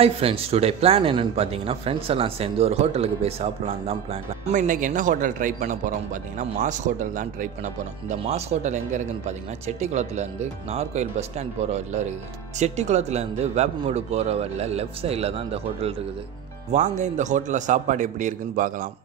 Hi friends, today plan என்னன்னு பாத்தீங்கன்னா friends எல்லாம் சேர்ந்து ஒரு ஹோட்டலுக்கு போய் சாப்பிடலாம் தான் plan. நம்ம இன்னைக்கு என்ன ஹோட்டல் ட்ரை பண்ண போறோம் பாத்தீங்கன்னா மாஸ் ஹோட்டல் தான் ட்ரை பண்ண போறோம். இந்த மாஸ் ஹோட்டல் எங்க இருக்குன்னு பாத்தீங்கன்னா செட்டிக்குளத்துல இருந்து நாகர்கோயில் பஸ் ஸ்டாண்ட் போற வழியில இருக்குது. செட்டிக்குளத்துல இருந்து வேப்பமூடு போற வழியில லெஃப்ட் சைடுல தான் இந்த ஹோட்டல் இருக்குது. வாங்க இந்த ஹோட்டல்ல சாப்பாடு எப்படி இருக்குன்னு பார்க்கலாம்.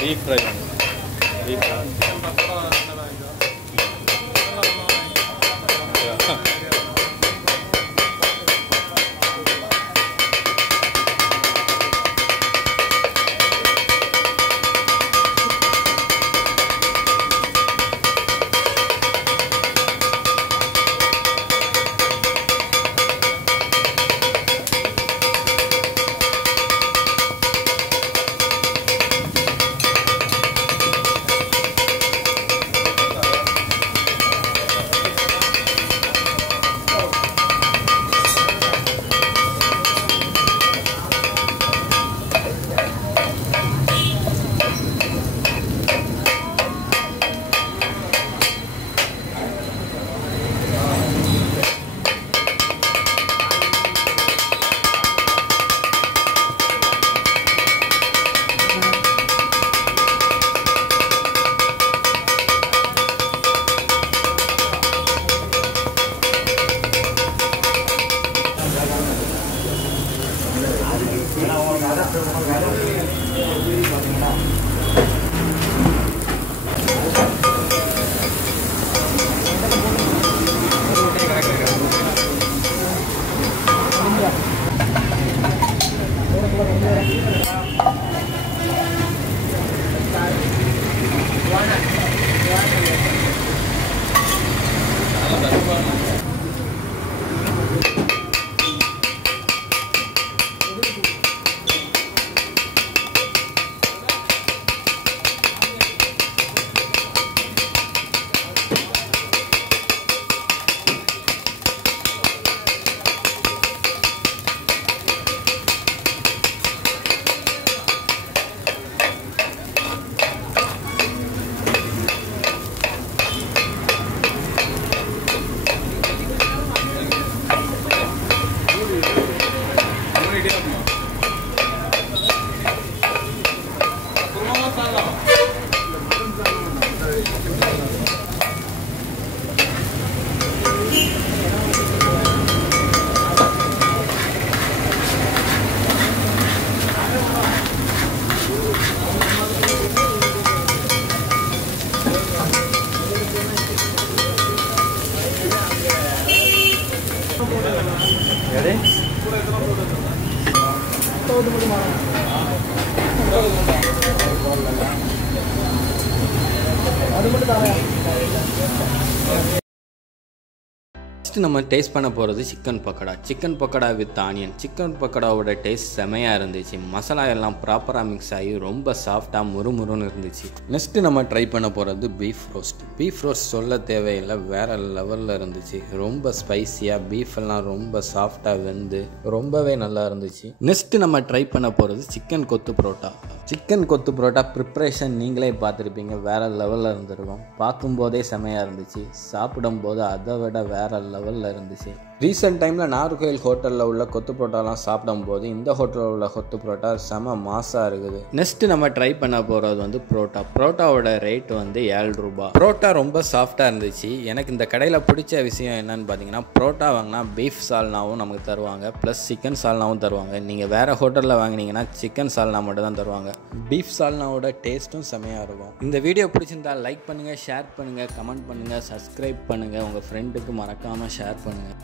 Beef fry. Beef fry. First நம்ம டேஸ்ட் பண்ண போகிறது chicken pakoda. Chicken pakoda with onion. Chicken பக்கோடாவோட டேஸ்ட் செமையாக இருந்துச்சு. மசாலா எல்லாம் ப்ராப்பராக மிக்ஸ் ஆகி ரொம்ப சாஃப்டாக முறுமுறுன்னு இருந்துச்சு. நெக்ஸ்ட்டு நம்ம ட்ரை பண்ண போகிறது பீஃப் ரோஸ்ட். பீஃப் ரோஸ்ட் சொல்ல தேவையில்லை, வேறு லெவலில் இருந்துச்சு. ரொம்ப ஸ்பைஸியாக பீஃப் எல்லாம் ரொம்ப சாஃப்டாக வெந்து ரொம்பவே நல்லா இருந்துச்சு. நெக்ஸ்ட்டு நம்ம ட்ரை பண்ண போகிறது சிக்கன் கொத்து பரோட்டா. சிக்கன் கொத்து பரோட்டா ப்ரிப்ரேஷன் நீங்களே பார்த்துருப்பீங்க, வேறு லெவலில் இருந்திருக்கும். பார்க்கும்போதே செமையாக இருந்துச்சு, சாப்பிடும்போது அதை விட வேறு லெவலில் இருந்துச்சு. ரீசெண்ட் டைமில் நாகர்கோயில் ஹோட்டலில் உள்ள கொத்து பரோட்டாலாம் சாப்பிடும்போது இந்த ஹோட்டலில் உள்ள கொத்து பரோட்டா செம மாசாக இருக்குது. நெக்ஸ்ட்டு நம்ம ட்ரை பண்ண போகிறது வந்து புரோட்டா. புரோட்டாவோட ரேட் வந்து 7 ரூபாய். புரோட்டா ரொம்ப சாஃப்டாக இருந்துச்சு. எனக்கு இந்த கடையில் பிடிச்ச விஷயம் என்னன்னு பார்த்தீங்கன்னா, புரோட்டா வாங்கினா பீஃப் சால்னாவும் நமக்கு தருவாங்க, ப்ளஸ் சிக்கன் சால்னாவும் தருவாங்க. நீங்கள் வேறு ஹோட்டலில் வாங்கினீங்கன்னா சிக்கன் சால்னா மட்டும் தான் தருவாங்க. பீஃப் சால்னாவோட டேஸ்ட்டும் செமையாக இருக்கும். இந்த வீடியோ பிடிச்சிருந்தா லைக் பண்ணுங்கள், ஷேர் பண்ணுங்கள், கமெண்ட் பண்ணுங்கள், சப்ஸ்கிரைப் பண்ணுங்கள், உங்கள் ஃப்ரெண்டுக்கு மறக்காமல் ஷேர் பண்ணுங்கள்.